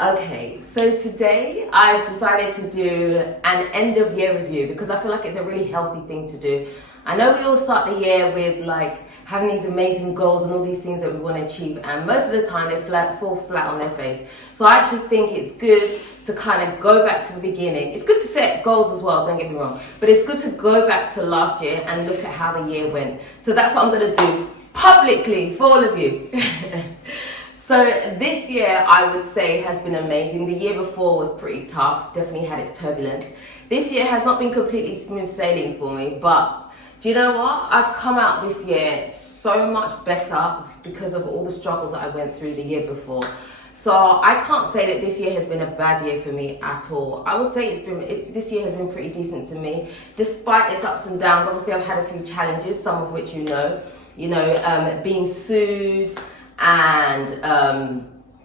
Okay, so today I've decided to do an end of year review because I feel like it's a really healthy thing to do. I know we all start the year with like having these amazing goals and all these things that we want to achieve, and most of the time they fall flat on their face. So I actually think it's good to kind of go back to the beginning. It's good to set goals as well, don't get me wrong, but it's good to go back to last year and look at how the year went. So that's what I'm going to do publicly for all of you. So this year, I would say, has been amazing. The year before was pretty tough, definitely had its turbulence. This year has not been completely smooth sailing for me, but do you know what? I've come out this year so much better because of all the struggles that I went through the year before. So I can't say that this year has been a bad year for me at all. I would say this year has been pretty decent to me, despite its ups and downs. Obviously, I've had a few challenges, some of which you know, being sued, and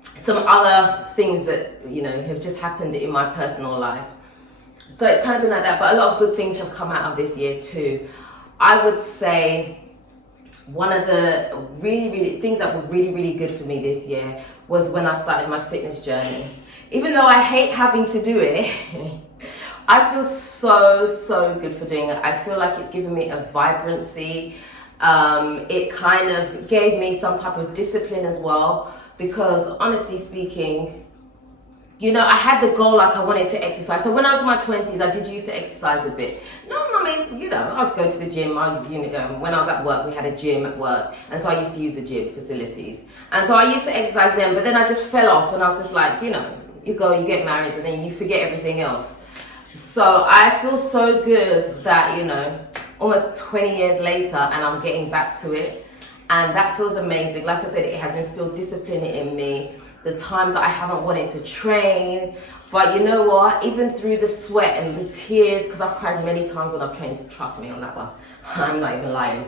some other things that have just happened in my personal life. So it's kind of been like that, but a lot of good things have come out of this year too. I would say one of the really things that were really good for me this year was when I started my fitness journey. Even though I hate having to do it, I feel so good for doing it. I feel like it's given me a vibrancy. It kind of gave me some type of discipline as well, because honestly speaking, I had the goal, like I wanted to exercise. So when I was in my 20s, I did used to exercise a bit. I'd go to the gym. When I was at work, we had a gym at work. And so I used to use the gym facilities. And so I used to exercise then, but then I just fell off and I was just like, you go, you get married and then you forget everything else. So I feel so good that, almost 20 years later and I'm getting back to it. And that feels amazing. Like I said, it has instilled discipline in me. The times that I haven't wanted to train, but you know what? Even through the sweat and the tears, because I've cried many times when I've trained, trust me on that one. I'm not even lying.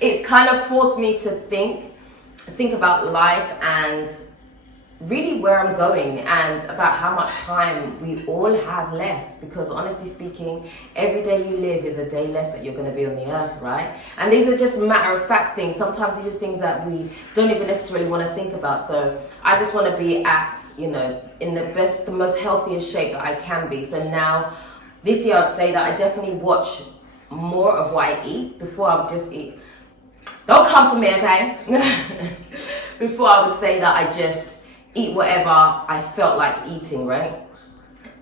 It's kind of forced me to think about life and really where I'm going and about how much time we all have left, because honestly speaking, every day you live is a day less that you're going to be on the earth, right? And these are just matter of fact things. Sometimes these are things that we don't even necessarily want to think about. So I just want to be at, in the most healthiest shape that I can be. So now this year I'd say that I definitely watch more of what I eat. Before I would just eat. Don't come for me, okay? Before I would say that I just eat whatever I felt like eating, right?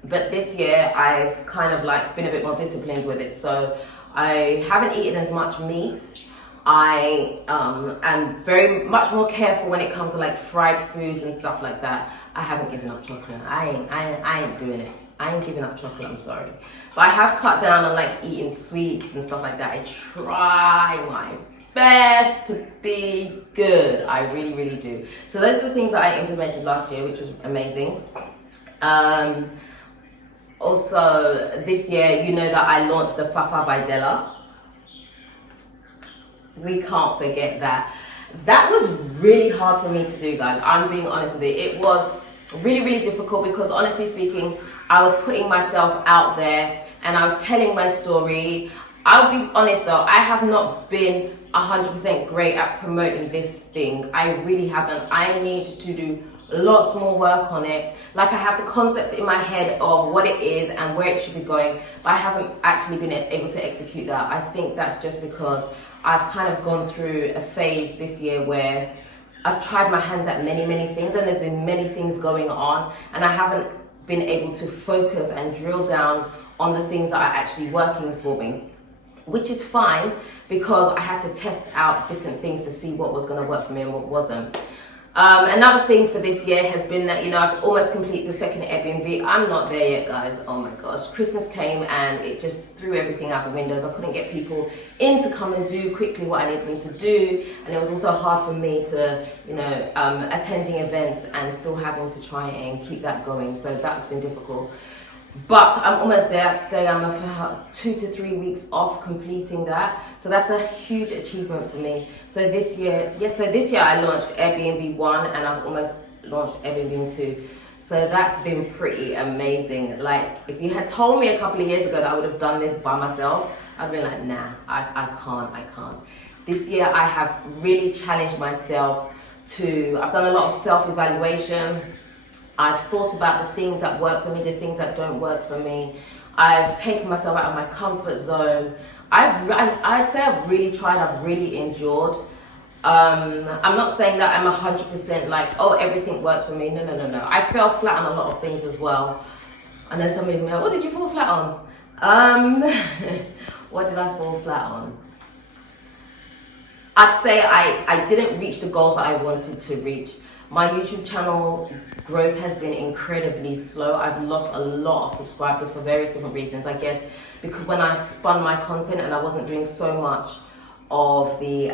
But this year I've kind of like been a bit more disciplined with it. So I haven't eaten as much meat. I am very much more careful when it comes to like fried foods and stuff like that. I haven't given up chocolate. I ain't doing it. I ain't giving up chocolate, I'm sorry. But I have cut down on like eating sweets and stuff like that. I try my best to be good. I really do. So those are the things that I implemented last year, which was amazing. Also this year, that I launched the Fafa by Dela. We can't forget that. That was really hard for me to do, guys. I'm being honest with you. It was really difficult because honestly speaking, I was putting myself out there and I was telling my story. I'll be honest though, I have not been 100% great at promoting this thing. I really haven't. I need to do lots more work on it. Like I have the concept in my head of what it is and where it should be going, but I haven't actually been able to execute that. I think that's just because I've kind of gone through a phase this year where I've tried my hand at many things and there's been many things going on and I haven't been able to focus and drill down on the things that are actually working for me, which is fine because I had to test out different things to see what was going to work for me and what wasn't. Another thing for this year has been that, I've almost completed the second Airbnb. I'm not there yet, guys. Oh my gosh. Christmas came and it just threw everything out the windows. I couldn't get people in to come and do quickly what I needed them to do. And it was also hard for me to, attending events and still having to try and keep that going. So that's been difficult. But I'm almost there. I'd say I'm about 2 to 3 weeks off completing that. So that's a huge achievement for me. So this year I launched Airbnb 1 and I've almost launched Airbnb 2. So that's been pretty amazing. Like if you had told me a couple of years ago that I would have done this by myself, I'd been like, nah, I can't. This year I have really challenged myself I've done a lot of self-evaluation. I've thought about the things that work for me, the things that don't work for me. I've taken myself out of my comfort zone. I'd say I've really tried, I've really endured. I'm not saying that I'm 100% like, oh, everything works for me. No. I fell flat on a lot of things as well. I know some of you are like, what did you fall flat on? What did I fall flat on? I'd say I didn't reach the goals that I wanted to reach. My YouTube channel growth has been incredibly slow. I've lost a lot of subscribers for various different reasons. I guess because when I spun my content and I wasn't doing so much of the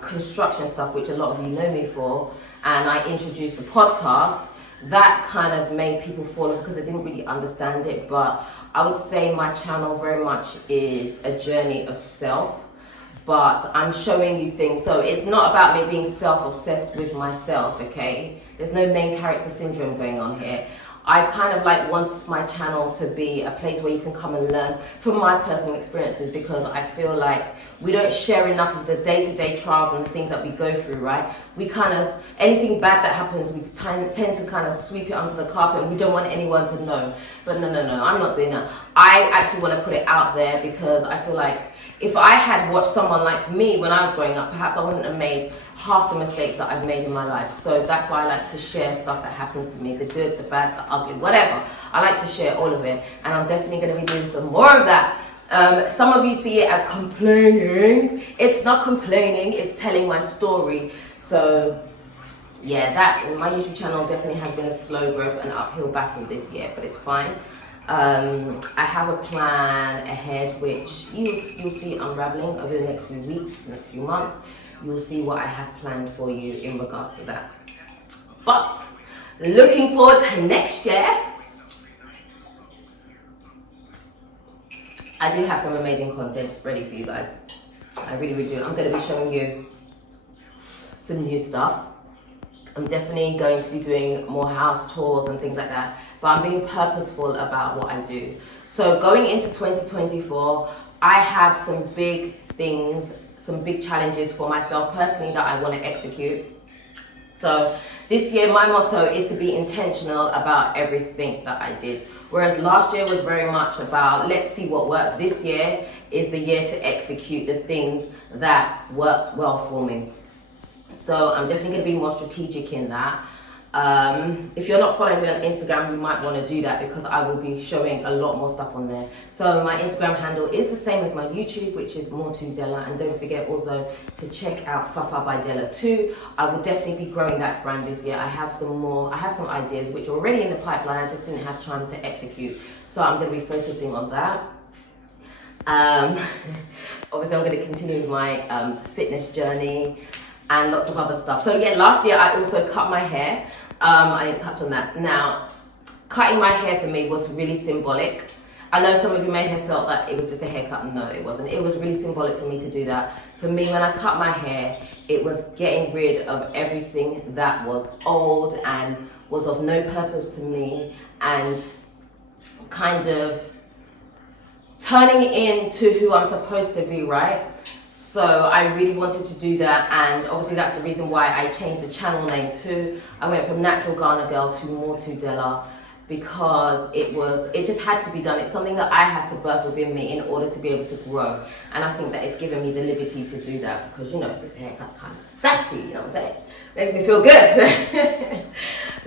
construction stuff, which a lot of you know me for, and I introduced the podcast, that kind of made people fall off because they didn't really understand it. But I would say my channel very much is a journey of self, but I'm showing you things. So it's not about me being self-obsessed with myself, okay? There's no main character syndrome going on here. I kind of like want my channel to be a place where you can come and learn from my personal experiences, because I feel like we don't share enough of the day-to-day trials and the things that we go through, right? We kind of, anything bad that happens, we tend to kind of sweep it under the carpet and we don't want anyone to know. But no, I'm not doing that. I actually want to put it out there because I feel like if I had watched someone like me when I was growing up, perhaps I wouldn't have made half the mistakes that I've made in my life. So that's why I like to share stuff that happens to me, the good, the bad, the ugly, whatever. I like to share all of it, and I'm definitely going to be doing some more of that. Some of you see it as complaining. It's not complaining, it's telling my story. So yeah, that my YouTube channel definitely has been a slow growth and uphill battle this year, but it's fine. I have a plan ahead which you'll see unraveling over the next few weeks, the next few months. You'll see what I have planned for you in regards to that. But looking forward to next year, I do have some amazing content ready for you guys. I really do. I'm going to be showing you some new stuff. I'm definitely going to be doing more house tours and things like that, but I'm being purposeful about what I do. So going into 2024, I have some big things, some big challenges for myself personally that I want to execute. So this year, my motto is to be intentional about everything that I did. Whereas last year was very much about, let's see what works. This year is the year to execute the things that worked well for me. So I'm definitely going to be more strategic in that. If you're not following me on Instagram, you might want to do that because I will be showing a lot more stuff on there. So my Instagram handle is the same as my YouTube, which is more to Dela. And don't forget also to check out Fafa by Dela too. I will definitely be growing that brand this year. I have some ideas which are already in the pipeline. I just didn't have time to execute. So I'm going to be focusing on that. Obviously I'm going to continue with my fitness journey and lots of other stuff. So yeah, last year I also cut my hair. I didn't touch on that. Now, cutting my hair for me was really symbolic. I know some of you may have felt that it was just a haircut. No, it wasn't. It was really symbolic for me to do that. For me, when I cut my hair, it was getting rid of everything that was old and was of no purpose to me, and kind of turning it into who I'm supposed to be, right? So I really wanted to do that, and obviously that's the reason why I changed the channel name too. I went from Natural Ghana Girl to more to Dela, because it just had to be done. It's something that I had to birth within me in order to be able to grow, and I think that it's given me the liberty to do that, because you know, this haircut's kind of sassy, you know what I'm saying? Makes me feel good.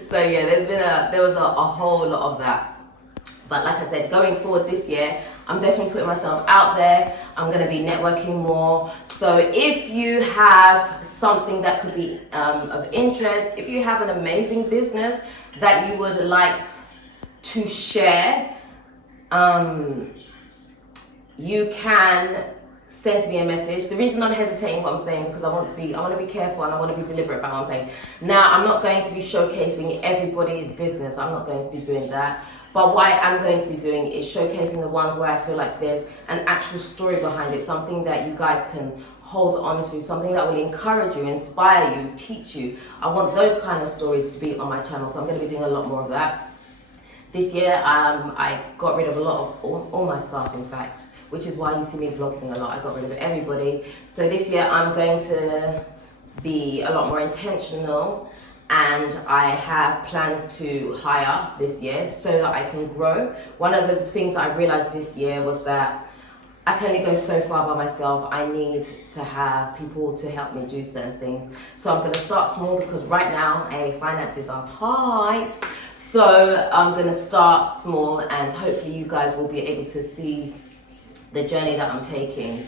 So yeah, there was a whole lot of that. But like I said, going forward this year, I'm definitely putting myself out there. I'm going to be networking more. So if you have something that could be of interest, if you have an amazing business that you would like to share, you can send me a message. The reason I'm hesitating what I'm saying, because I want to be careful and I want to be deliberate about what I'm saying. Now, I'm not going to be showcasing everybody's business. I'm not going to be doing that. But what I am going to be doing is showcasing the ones where I feel like there's an actual story behind it, something that you guys can hold on to, something that will encourage you, inspire you, teach you. I want those kind of stories to be on my channel, so I'm going to be doing a lot more of that. This year, I got rid of a lot of all my staff, in fact, which is why you see me vlogging a lot. I got rid of everybody. So this year, I'm going to be a lot more intentional and I have plans to hire this year so that I can grow. One of the things I realized this year was that I can only go so far by myself. I need to have people to help me do certain things. So I'm gonna start small because right now, finances are tight. So I'm gonna start small, and hopefully you guys will be able to see the journey that I'm taking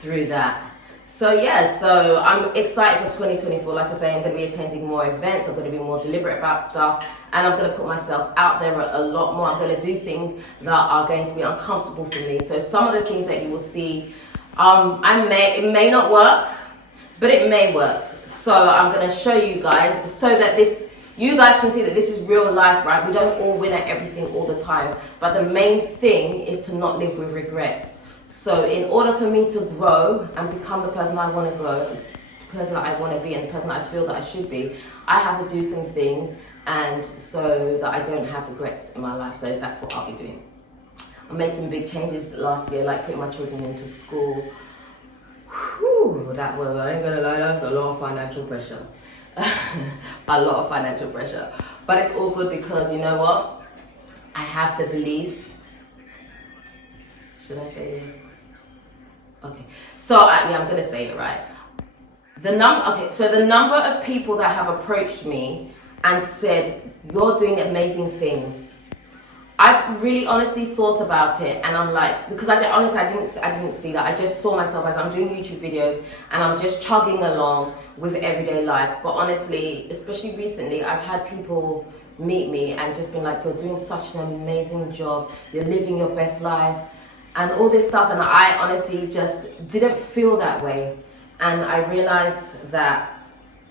through that. So yeah, so I'm excited for 2024. Like I say, I'm going to be attending more events. I'm going to be more deliberate about stuff, and I'm going to put myself out there a lot more. I'm going to do things that are going to be uncomfortable for me. So some of the things that you will see, it may not work, but it may work. So I'm going to show you guys so that you guys can see that this is real life, right? We don't all win at everything all the time, but the main thing is to not live with regrets. So in order for me to grow and become the person I want to grow, the person that I want to be, and the person that I feel that I should be, I have to do some things, and so that I don't have regrets in my life. So that's what I'll be doing. I made some big changes last year, like putting my children into school. Whew, I ain't gonna lie, that's a lot of financial pressure. A lot of financial pressure. But it's all good because you know what? I have the belief. Should I say this? Okay, so I'm gonna say it right. The number of people that have approached me and said, you're doing amazing things. I've really honestly thought about it, and I'm like, because I didn't see that. I just saw myself as I'm doing YouTube videos and I'm just chugging along with everyday life. But honestly, especially recently, I've had people meet me and just been like, you're doing such an amazing job. You're living your best life. And all this stuff, and I honestly just didn't feel that way. And I realized that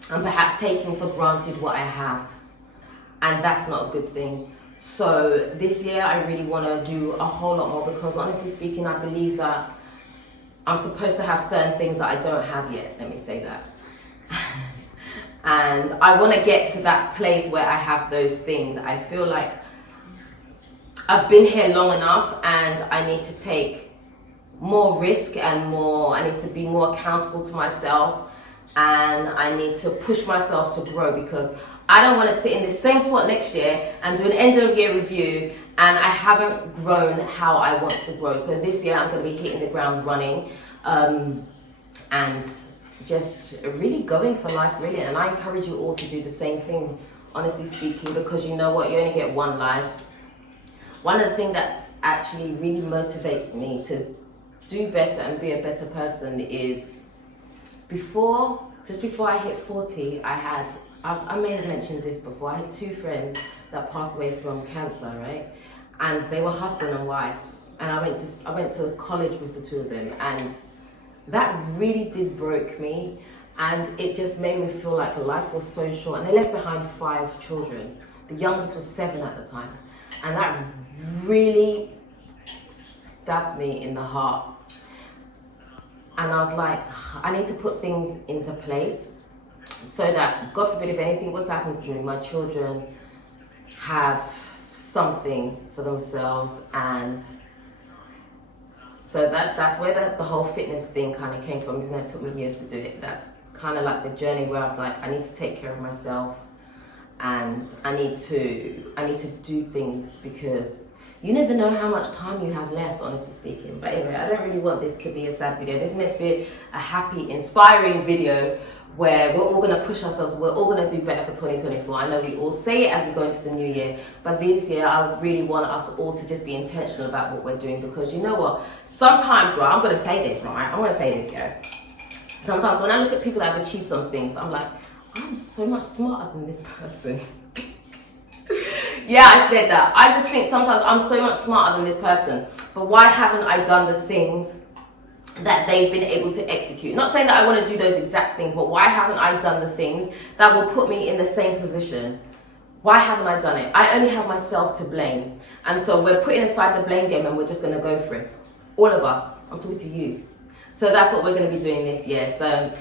I'm perhaps taking for granted what I have, and that's not a good thing. So this year I really want to do a whole lot more, because honestly speaking, I believe that I'm supposed to have certain things that I don't have yet, let me say that. And I want to get to that place where I have those things. I feel like I've been here long enough, and I need to take more risk and I need to be more accountable to myself, and I need to push myself to grow, because I don't want to sit in the same spot next year and do an end of year review and I haven't grown how I want to grow. So this year I'm going to be hitting the ground running, and just really going for life, really. And I encourage you all to do the same thing, honestly speaking, because you know what, you only get one life. One of the things that actually really motivates me to do better and be a better person is just before I hit 40, I may have mentioned this before, I had two friends that passed away from cancer, right? And they were husband and wife. And I went to college with the two of them, and that really did break me. And it just made me feel like life was so short. And they left behind 5 children. The youngest was 7 at the time. And that really stabbed me in the heart. And I was like, I need to put things into place so that, God forbid, if anything was to happen to me, my children have something for themselves. And so that's where the whole fitness thing kind of came from, even though it took me years to do it. That's kind of like the journey where I was like, I need to take care of myself, and I need to do things, because you never know how much time you have left, honestly speaking. But anyway, I don't really want this to be a sad video. This is meant to be a happy, inspiring video where we're all going to push ourselves, we're all going to do better for 2024. I know we all say it as we go into the new year, but this year I really want us all to just be intentional about what we're doing, because you know what, sometimes, right, I'm going to say this, right, I'm going to say this, yeah. Sometimes when I look at people that have achieved some things, I'm like, I'm so much smarter than this person. Yeah, I said that. I just think sometimes I'm so much smarter than this person, but why haven't I done the things that they've been able to execute? Not saying that I want to do those exact things, but why haven't I done the things that will put me in the same position? Why haven't I done it? I only have myself to blame. And so we're putting aside the blame game and we're just going to go for it. All of us. I'm talking to you. So that's what we're going to be doing this year. So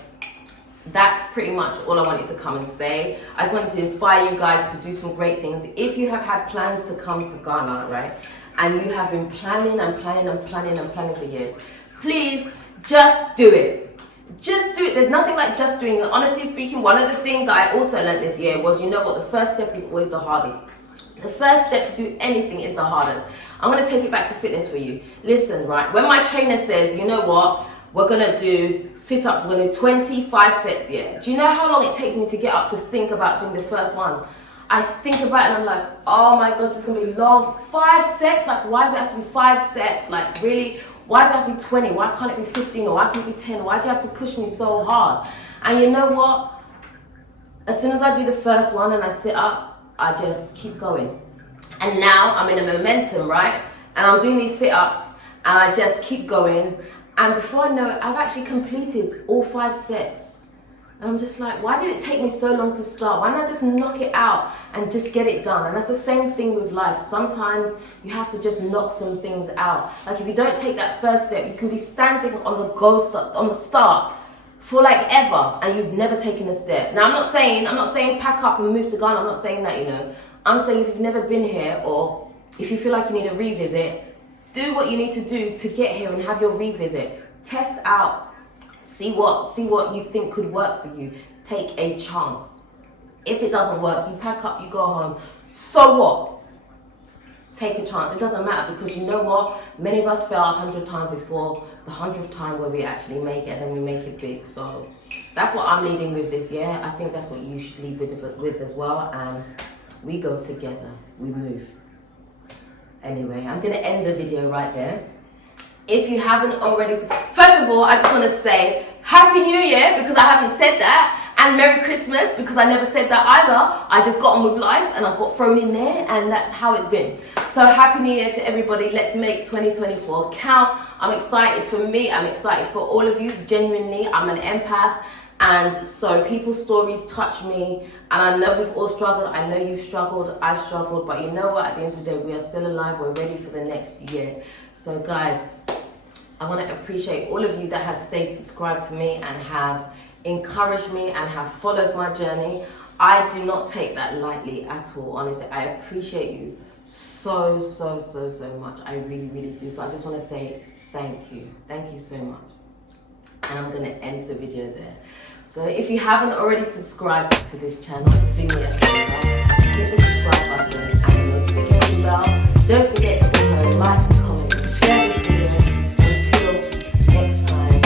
that's pretty much all I wanted to come and say. I just wanted to inspire you guys to do some great things. If you have had plans to come to Ghana, right, and you have been planning and planning and planning and planning for years, please just do it. Just do it. There's nothing like just doing it. Honestly speaking, one of the things that I also learned this year was, you know what, the first step is always the hardest. The first step to do anything is the hardest. I'm going to take it back to fitness for you. Listen, right, when my trainer says, you know what, we're going to do sit-ups, we're going to do 25 sets, yeah. Do you know how long it takes me to get up to think about doing the first one? I think about it and I'm like, oh my gosh, it's going to be long. 5 sets? Like, why does it have to be 5 sets? Like, really? Why does it have to be 20? Why can't it be 15? Or why can't it be 10? Why do you have to push me so hard? And you know what? As soon as I do the first one and I sit up, I just keep going. And now I'm in a momentum, right? And I'm doing these sit-ups and I just keep going. And before I know it, I've actually completed all 5 sets. And I'm just like, why did it take me so long to start? Why don't I just knock it out and just get it done? And that's the same thing with life. Sometimes you have to just knock some things out. Like if you don't take that first step, you can be standing on the start for like ever, and you've never taken a step. Now I'm not saying pack up and move to Ghana. I'm not saying that, you know. I'm saying if you've never been here, or if you feel like you need a revisit, do what you need to do to get here and have your revisit. Test out, see what you think could work for you. Take a chance. If it doesn't work, you pack up, you go home. So what? Take a chance. It doesn't matter, because you know what? Many of us fail 100 times before the 100th time where we actually make it, and then we make it big. So that's what I'm leading with this year. I think that's what you should lead with as well. And we go together. We move. Anyway, I'm going to end the video right there. If you haven't already... First of all, I just want to say Happy New Year, because I haven't said that. And Merry Christmas, because I never said that either. I just got on with life and I got thrown in there, and that's how it's been. So Happy New Year to everybody. Let's make 2024 count. I'm excited for me. I'm excited for all of you. Genuinely, I'm an empath. And so people's stories touch me. And I know we've all struggled. I know you've struggled. I've struggled. But you know what? At the end of the day, we are still alive. We're ready for the next year. So guys, I want to appreciate all of you that have stayed subscribed to me and have encouraged me and have followed my journey. I do not take that lightly at all, honestly. I appreciate you so much. I really, really do. So I just want to say thank you. Thank you so much. And I'm going to end the video there. So if you haven't already subscribed to this channel, do me a favor. Hit the subscribe button and the notification bell. Don't forget to also like, comment, and share this video. Until next time,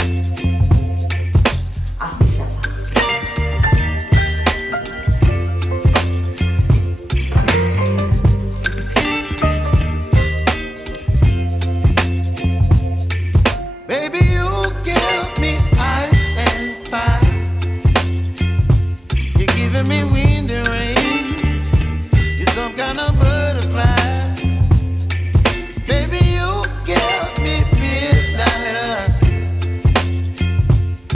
baby, you give me ice and fire. You're giving me wings.